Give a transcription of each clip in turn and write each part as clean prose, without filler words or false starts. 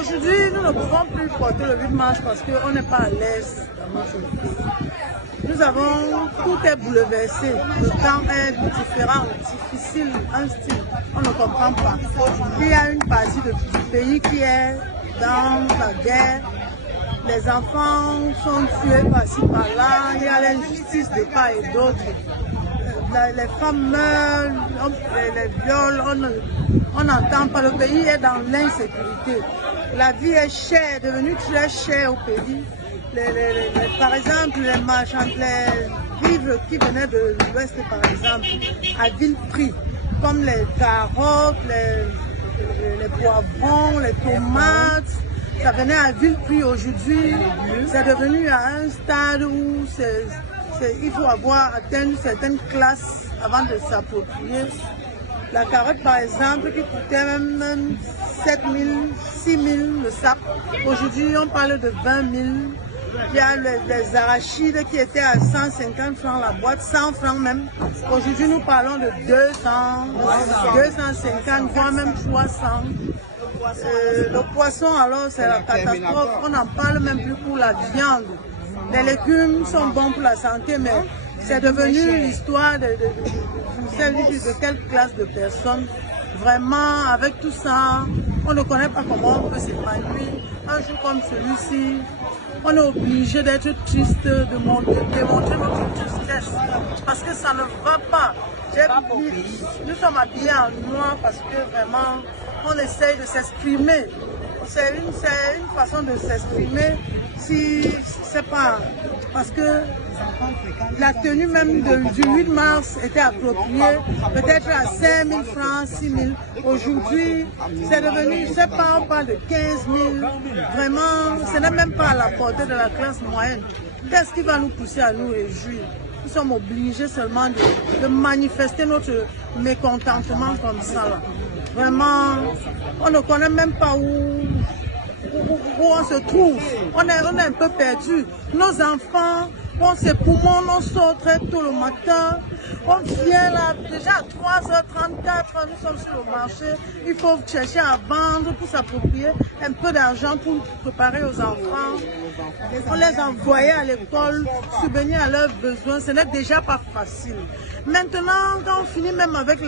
Aujourd'hui, nous ne pouvons plus porter le 8 mars parce qu'on n'est pas à l'aise dans notre pays. Nous avons, tout est bouleversé. Le temps est différent, difficile, un style. On ne comprend pas. Il y a une partie du pays qui est dans la guerre. Les enfants sont tués par-ci par-là. Il y a l'injustice de part et d'autre. Les femmes meurent, les viols, on n'entend pas. Le pays est dans l'insécurité. La vie est chère, devenue très chère au pays. Par exemple, les vivres qui venaient de l'Ouest, par exemple, à vil prix, comme les carottes, les poivrons, les tomates, ça venait à vil prix aujourd'hui. C'est devenu à un stade où il faut avoir atteint une certaine classe avant de s'approprier. La carotte, par exemple, qui coûtait même 7 000, 6 000 le sac. Aujourd'hui, on parle de 20 000. Il y a les arachides qui étaient à 150 francs la boîte, 100 francs même. Aujourd'hui, nous parlons de 200, 250, voire même 300. Le poisson, alors, c'est la catastrophe. On n'en parle même plus pour la viande. Les légumes sont bons pour la santé, mais c'est devenu l'histoire de quelle classe de personnes. Vraiment, avec tout ça, on ne connaît pas comment on peut s'épanouir. Un jour comme celui-ci, on est obligé d'être triste, de démontrer notre tristesse, parce que ça ne va pas. Nous sommes habillés en noir parce que vraiment, on essaye de s'exprimer. C'est une façon de s'exprimer, si c'est pas parce que la tenue même du 8 mars était appropriée, peut-être à 5 000 francs, 6 000. Aujourd'hui, c'est devenu, je ne sais pas, on parle de 15 000. Vraiment, ce n'est même pas à la portée de la classe moyenne. Qu'est-ce qui va nous pousser à nous réjouir? Nous sommes obligés seulement de manifester notre mécontentement comme ça. Là. Vraiment, on ne connaît même pas où on se trouve. On est un peu perdu. Nos enfants, on s'époumonne, on sort très tôt le matin. On vient là, déjà à 3h34, nous sommes sur le marché. Il faut chercher à vendre pour s'approprier un peu d'argent pour préparer aux enfants. On les envoyait à l'école, subvenir à leurs besoins. Ce n'est déjà pas facile. Maintenant, quand on finit même avec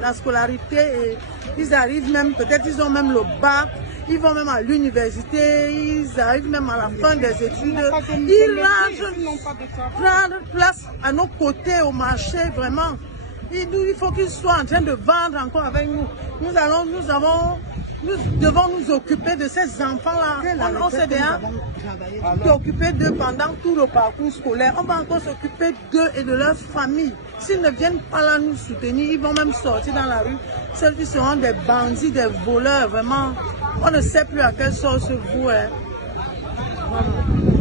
la scolarité, et ils arrivent même, peut-être ils ont même le bac. Ils vont même à l'université, ils arrivent même à la fin des études. Ils rentrent prendre place à nos côtés au marché, vraiment. Il faut qu'ils soient en train de vendre encore avec nous. Nous devons nous occuper de ces enfants-là. On s'est déjà occupé d'eux pendant tout le parcours scolaire. On va encore s'occuper d'eux et de leur famille. S'ils ne viennent pas là nous soutenir, ils vont même sortir dans la rue. Ceux-ci seront des bandits, des voleurs, vraiment. On ne sait plus à quelle sorte se vouer. Vraiment.